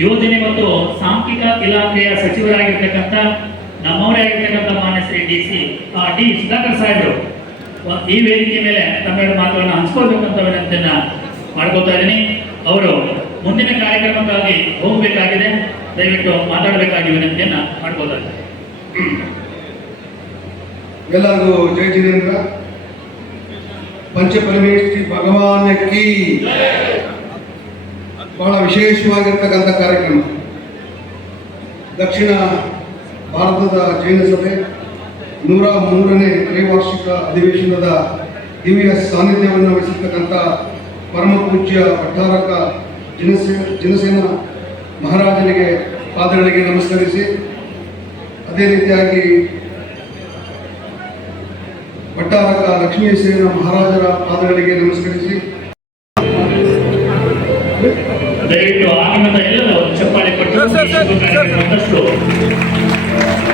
ಯೋಜನೆ ಮತ್ತು ಸಾಂಖ್ಯಿಕ ಇಲಾಖೆಯ ಸಚಿವರಾಗಿರ್ತಕ್ಕಂಥ ನಮ್ಮವರೇ ಆಗಿರ್ತಕ್ಕಂಥ ಮಾನ್ಯ ಶ್ರೀ ಡಿ ಸುಧಾಕರ್ ಸಾಹೇಬರು ಈ ವೇದಿಕೆ ಮೇಲೆ ತಮ್ಮೆರಡು ಮಾತುಗಳನ್ನು ಹಂಚ್ಕೊಳ್ಬೇಕಂತ ವಿನಂತಿಯನ್ನ ಮಾಡ್ಕೊಳ್ತಾ ಇದ್ದೀನಿ. ಅವರು ಮುಂದಿನ ಕಾರ್ಯಕ್ರಮಕ್ಕಾಗಿ ಹೋಗಬೇಕಾಗಿದೆ, ದಯವಿಟ್ಟು ಮಾತಾಡಬೇಕಾಗಿ ವಿನಂತಿಯನ್ನ ಮಾಡ್ಕೊಳ್ತಾ ಇದ್ದೀನಿ. ಎಲ್ಲರಿಗೂ ಜೈ ಜಿನೇಂದ್ರ. ಪಂಚಪರಮೇಶ್ವರಿ ಭಗವಾನಕ್ಕೆ ಬಹಳ ವಿಶೇಷವಾಗಿರ್ತಕ್ಕಂಥ ಕಾರ್ಯಕ್ರಮ. ದಕ್ಷಿಣ ಭಾರತದ ಜೈನ ಸಭೆ 103ನೇ ತ್ರೈವಾರ್ಷಿಕ ಅಧಿವೇಶನದ ದಿವ್ಯ ಸಾನ್ನಿಧ್ಯವನ್ನು ವಹಿಸಿರ್ತಕ್ಕಂಥ ಪರಮ ಪೂಜ್ಯ ಭಟ್ಟಾರಕ ಜನಸೇನ ಮಹಾರಾಜನಿಗೆ ಪಾದಗಳಿಗೆ ನಮಸ್ಕರಿಸಿ, ಅದೇ ರೀತಿಯಾಗಿ ಭಟ್ಟಾರಕ ಲಕ್ಷ್ಮೀಸೇನ ಮಹಾರಾಜರ ಪಾದಗಳಿಗೆ ನಮಸ್ಕರಿಸಿ, ದಯವಿಟ್ಟು ಆಗಮನದ ಎಲ್ಲರೂ ಚಪ್ಪಾಳೆ ಕೊಟ್ಟು ಮತ್ತಷ್ಟು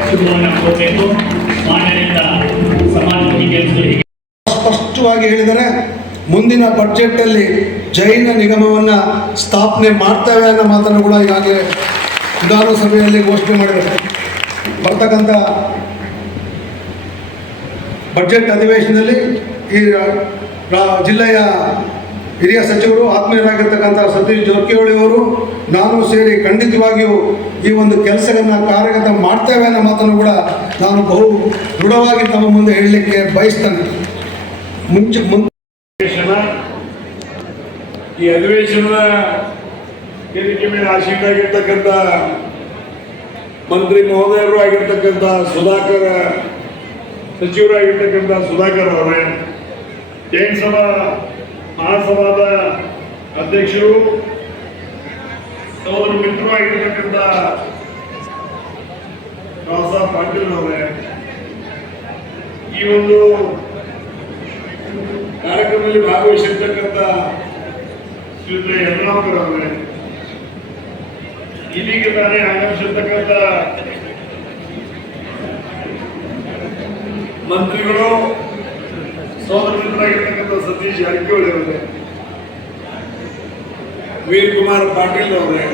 ಶುಭವನ್ನು ಕೊಡಬೇಕು. ಮಾನ್ಯರಿಂದ ಸಮಾಜಮುಖಿ ಕೆಲಸಗಳಿಗೆ ಸ್ಪಷ್ಟವಾಗಿ ಹೇಳಿದರೆ ಮುಂದಿನ ಬಡ್ಜೆಟ್ಟಲ್ಲಿ ಜೈನ ನಿಗಮವನ್ನು ಸ್ಥಾಪನೆ ಮಾಡ್ತೇವೆ ಅನ್ನೋ ಮಾತನ್ನು ಕೂಡ ಈಗಾಗಲೇ ವಿಧಾನಸಭೆಯಲ್ಲಿ ಘೋಷಣೆ ಮಾಡಿದ್ದಾರೆ. ಬರ್ತಕ್ಕಂಥ ಬಡ್ಜೆಟ್ ಅಧಿವೇಶನದಲ್ಲಿ ಈ ಜಿಲ್ಲೆಯ ಹಿರಿಯ ಸಚಿವರು ಆತ್ಮೀಯರಾಗಿರ್ತಕ್ಕಂಥ ಸತೀಶ್ ಜಾರಕಿಹೊಳಿ ಅವರು ನಾನು ಸೇರಿ ಖಂಡಿತವಾಗಿಯೂ ಈ ಒಂದು ಕೆಲಸವನ್ನು ಕಾರ್ಯಗತ ಮಾಡ್ತೇವೆ ಅನ್ನೋ ಮಾತನ್ನು ಕೂಡ ನಾನು ಬಹು ದೃಢವಾಗಿ ತಮ್ಮ ಮುಂದೆ ಹೇಳಲಿಕ್ಕೆ ಬಯಸ್ತೇನೆ. ಈ ಅಧಿವೇಶನದ ವೇದಿಕೆ ಮೇಲೆ ಆಸೀನರಾಗಿರ್ತಕ್ಕಂಥ ಮಂತ್ರಿ ಮಹೋದಯರು ಆಗಿರ್ತಕ್ಕಂಥ ಸುಧಾಕರ್, ಸಚಿವರಾಗಿರ್ತಕ್ಕಂಥ ಸುಧಾಕರ್ ಅವರೇ, ಜೈನ ಸಭಾ ಮಹಾಸಭಾದ ಅಧ್ಯಕ್ಷರು, ಸಹೋದರ ಮಿತ್ರರು ಆಗಿರ್ತಕ್ಕಂಥ ರಾವ್ ಪಾಟೀಲ್ ಅವರೇ, ಈ ಒಂದು ಕಾರ್ಯಕ್ರಮದಲ್ಲಿ ಭಾಗವಹಿಸಿರ್ತಕ್ಕಂಥ ಶ್ರೀಯುತ ಯಲ್ಲಾಪುರ ಅವರೇ, ಇದೀಗ ತಾನೇ ಆಗಮಿಸಿರ್ತಕ್ಕಂಥ ಮಂತ್ರಿಗಳು, ಸೋದರ ಮಿತ್ರರಾಗಿರ್ತಕ್ಕಂಥ ಸತೀಶ್ ಜಾರಕಿಹೊಳಿ ಅವರೇ, ವೀರ್ ಕುಮಾರ್ ಪಾಟೀಲ್ ಅವರೇ,